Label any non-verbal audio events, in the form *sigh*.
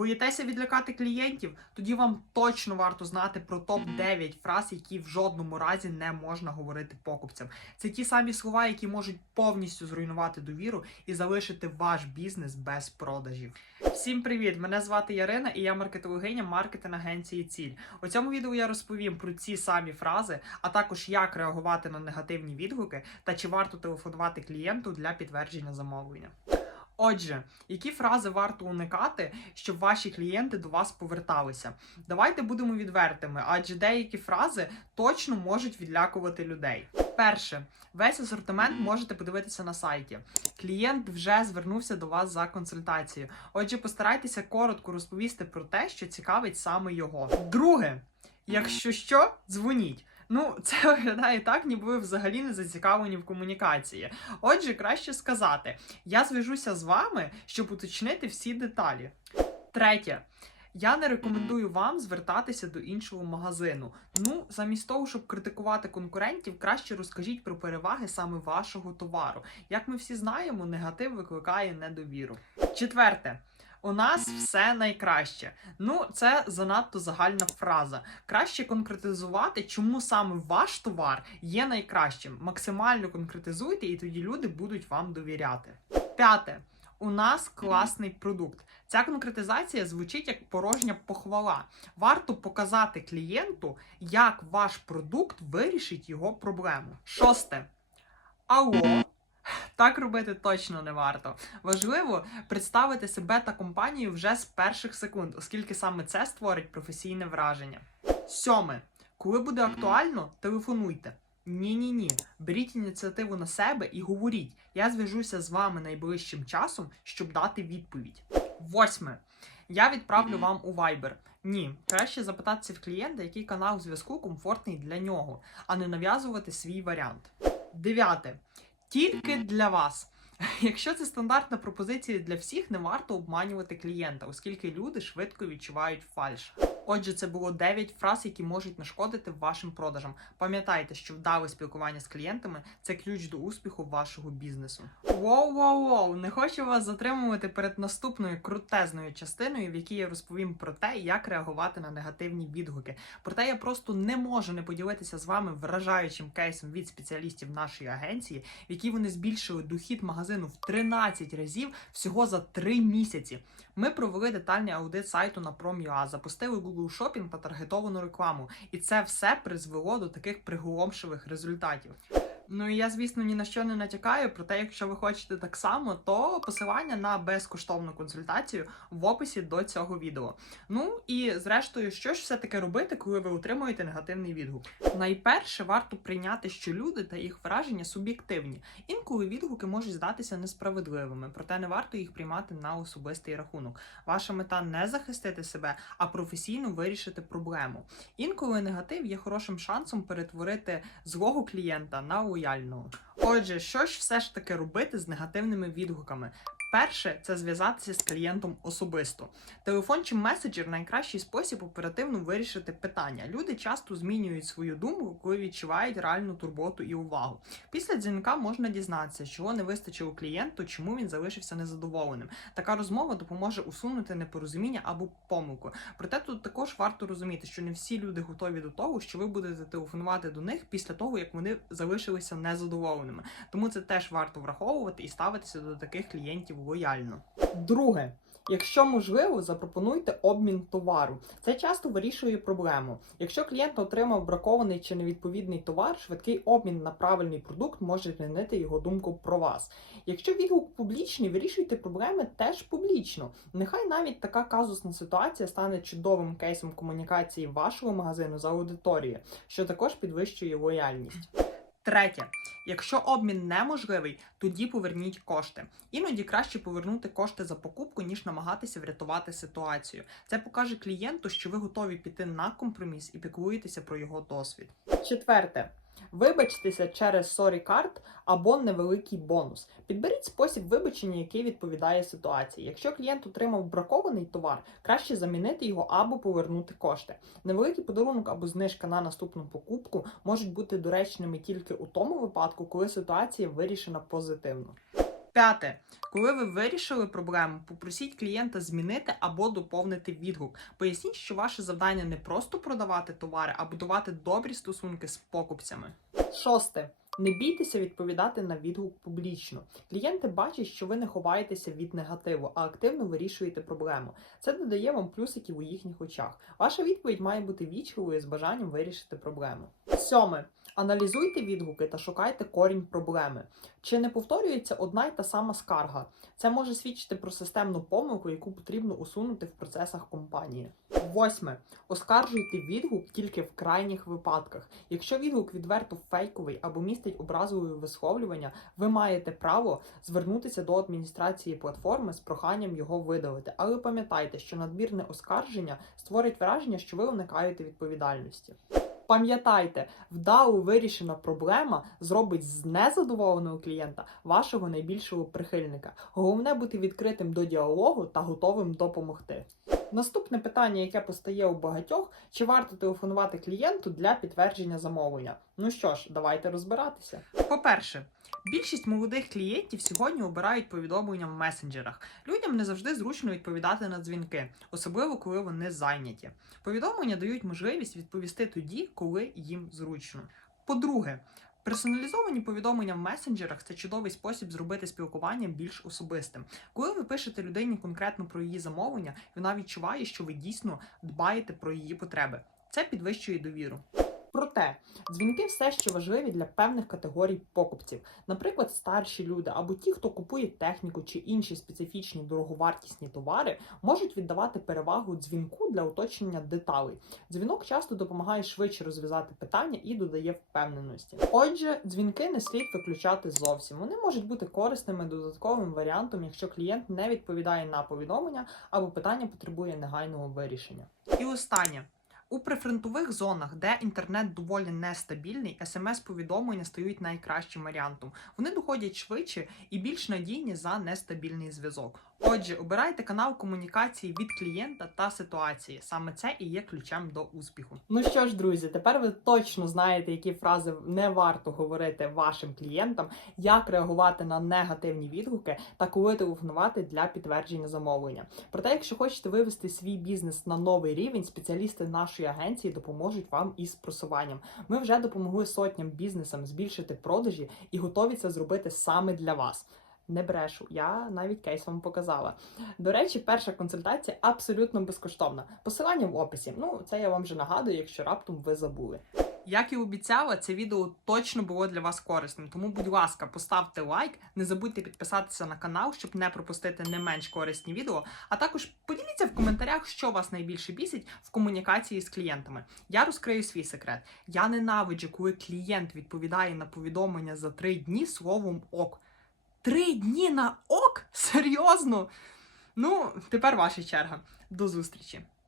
Боїтеся відлякати клієнтів? Тоді вам точно варто знати про топ 9 фраз, які в жодному разі не можна говорити покупцям. Це ті самі слова, які можуть повністю зруйнувати довіру і залишити ваш бізнес без продажів. Всім привіт! Мене звати Ярина, і я маркетологиня маркетинг агенції Ціль. У цьому відео я розповім про ці самі фрази, а також як реагувати на негативні відгуки та чи варто телефонувати клієнту для підтвердження замовлення. Отже, які фрази варто уникати, щоб ваші клієнти до вас поверталися? Давайте будемо відвертими, адже деякі фрази точно можуть відлякувати людей. Перше, весь асортимент можете подивитися на сайті. Клієнт вже звернувся до вас за консультацією. Отже, постарайтеся коротко розповісти про те, що цікавить саме його. Друге, якщо що, дзвоніть. Ну, *laughs* це виглядає так, ніби ви взагалі не зацікавлені в комунікації. Отже, краще сказати: я зв'яжуся з вами, щоб уточнити всі деталі. Третє. Я не рекомендую вам звертатися до іншого магазину. Ну, замість того, щоб критикувати конкурентів, краще розкажіть про переваги саме вашого товару. Як ми всі знаємо, негатив викликає недовіру. Четверте. У нас все найкраще. Ну, це занадто загальна фраза. Краще конкретизувати, чому саме ваш товар є найкращим. Максимально конкретизуйте, і тоді люди будуть вам довіряти. П'яте. У нас класний продукт. Ця конкретизація звучить як порожня похвала. Варто показати клієнту, як ваш продукт вирішить його проблему. Шосте. Алло. Так робити точно не варто. Важливо представити себе та компанію вже з перших секунд, оскільки саме це створить професійне враження. Сьоме. Коли буде актуально, телефонуйте. Ні, ні, ні. Беріть ініціативу на себе і говоріть. Я зв'яжуся з вами найближчим часом, щоб дати відповідь. Восьме. Я відправлю вам у Viber. Ні, краще запитатися в клієнта, який канал зв'язку комфортний для нього, а не нав'язувати свій варіант. Дев'яте. Тільки для вас. *laughs* Якщо це стандартна пропозиція для всіх, не варто обманювати клієнта, оскільки люди швидко відчувають фальш. Отже, це було 9 фраз, які можуть нашкодити вашим продажам. Пам'ятайте, що вдале спілкування з клієнтами це ключ до успіху вашого бізнесу. Воу, воу, воу! Не хочу вас затримувати перед наступною крутезною частиною, в якій я розповім про те, як реагувати на негативні відгуки. Проте я просто не можу не поділитися з вами вражаючим кейсом від спеціалістів нашої агенції, в якій вони збільшили дохід магазину в 13 разів всього за 3 місяці. Ми провели детальний аудит сайту на Prom.ua, запустили Google Shopping та таргетовану рекламу, і це все призвело до таких приголомшивих результатів. Ну і я, звісно, ні на що не натякаю, проте, якщо ви хочете так само, то посилання на безкоштовну консультацію в описі до цього відео. Ну і зрештою, що ж все-таки робити, коли ви отримуєте негативний відгук? Найперше варто прийняти, що люди та їх враження суб'єктивні. Інколи відгуки можуть здатися несправедливими, проте не варто їх приймати на особистий рахунок. Ваша мета не захистити себе, а професійно вирішити проблему. Інколи негатив є хорошим шансом перетворити злого клієнта на лояльного. Отже, що ж все ж таки робити з негативними відгуками? Перше це зв'язатися з клієнтом особисто. Телефон чи меседжер найкращий спосіб оперативно вирішити питання. Люди часто змінюють свою думку, коли відчувають реальну турботу і увагу. Після дзвінка можна дізнатися, чого не вистачило клієнту, чому він залишився незадоволеним. Така розмова допоможе усунути непорозуміння або помилку. Проте тут також варто розуміти, що не всі люди готові до того, що ви будете телефонувати до них після того, як вони залишилися незадоволеними. Тому це теж варто враховувати і ставитися до таких клієнтів лояльно. Друге. Якщо можливо, запропонуйте обмін товару. Це часто вирішує проблему. Якщо клієнт отримав бракований чи невідповідний товар, швидкий обмін на правильний продукт може змінити його думку про вас. Якщо відгук публічний, вирішуйте проблеми теж публічно. Нехай навіть така казусна ситуація стане чудовим кейсом комунікації вашого магазину з аудиторією, що також підвищує лояльність. Третє. Якщо обмін неможливий, тоді поверніть кошти. Іноді краще повернути кошти за покупку, ніж намагатися врятувати ситуацію. Це покаже клієнту, що ви готові піти на компроміс і піклуєтеся про його досвід. Четверте. Вибачтеся через sorry карт або невеликий бонус. Підберіть спосіб вибачення, який відповідає ситуації. Якщо клієнт отримав бракований товар, краще замінити його або повернути кошти. Невеликий подарунок або знижка на наступну покупку можуть бути доречними тільки у тому випадку, коли ситуація вирішена позитивно. П'яте. Коли ви вирішили проблему, попросіть клієнта змінити або доповнити відгук. Поясніть, що ваше завдання не просто продавати товари, а будувати добрі стосунки з покупцями. Шосте. Не бійтеся відповідати на відгук публічно. Клієнти бачать, що ви не ховаєтеся від негативу, а активно вирішуєте проблему. Це додає вам плюсиків у їхніх очах. Ваша відповідь має бути вічливою з бажанням вирішити проблему. Сьоме. Аналізуйте відгуки та шукайте корінь проблеми. Чи не повторюється одна й та сама скарга? Це може свідчити про системну помилку, яку потрібно усунути в процесах компанії. Восьме. Оскаржуйте відгук тільки в крайніх випадках. Якщо відгук відверто фейковий або містить образливі висловлювання, ви маєте право звернутися до адміністрації платформи з проханням його видалити. Але пам'ятайте, що надмірне оскарження створить враження, що ви уникаєте відповідальності. Пам'ятайте, вдало вирішена проблема зробить з незадоволеного клієнта вашого найбільшого прихильника. Головне бути відкритим до діалогу та готовим допомогти. Наступне питання, яке постає у багатьох: чи варто телефонувати клієнту для підтвердження замовлення? Ну що ж, давайте розбиратися. По-перше, більшість молодих клієнтів сьогодні обирають повідомлення в месенджерах. Людям не завжди зручно відповідати на дзвінки, особливо коли вони зайняті. Повідомлення дають можливість відповісти тоді, коли їм зручно. По-друге, персоналізовані повідомлення в месенджерах це чудовий спосіб зробити спілкування більш особистим. Коли ви пишете людині конкретно про її замовлення, вона відчуває, що ви дійсно дбаєте про її потреби. Це підвищує довіру. Проте дзвінки все ще важливі для певних категорій покупців, наприклад, старші люди або ті, хто купує техніку чи інші специфічні дороговартісні товари, можуть віддавати перевагу дзвінку для уточнення деталей. Дзвінок часто допомагає швидше розв'язати питання і додає впевненості. Отже, дзвінки не слід виключати зовсім. Вони можуть бути корисними додатковим варіантом, якщо клієнт не відповідає на повідомлення або питання потребує негайного вирішення. І останнє. У прифронтових зонах, де інтернет доволі нестабільний, смс-повідомлення стають найкращим варіантом. Вони доходять швидше і більш надійні за нестабільний зв'язок. Отже, обирайте канал комунікації від клієнта та ситуації. Саме це і є ключем до успіху. Ну що ж, друзі, тепер ви точно знаєте, які фрази не варто говорити вашим клієнтам, як реагувати на негативні відгуки та коли телефонувати для підтвердження замовлення. Проте, якщо хочете вивести свій бізнес на новий рівень, спеціалісти нашої агенції допоможуть вам із просуванням. Ми вже допомогли сотням бізнесам збільшити продажі і готові це зробити саме для вас. Не брешу, я навіть кейс вам показала. До речі, перша консультація абсолютно безкоштовна. Посилання в описі. Ну, це я вам вже нагадую, якщо раптом ви забули. Як і обіцяла, це відео точно було для вас корисним. Тому, будь ласка, поставте лайк, не забудьте підписатися на канал, щоб не пропустити не менш корисні відео. А також поділіться в коментарях, що вас найбільше бісить в комунікації з клієнтами. Я розкрию свій секрет. Я ненавиджу, коли клієнт відповідає на повідомлення за три дні словом ок. Три дні на ок? Серйозно? Ну, тепер ваша черга. До зустрічі!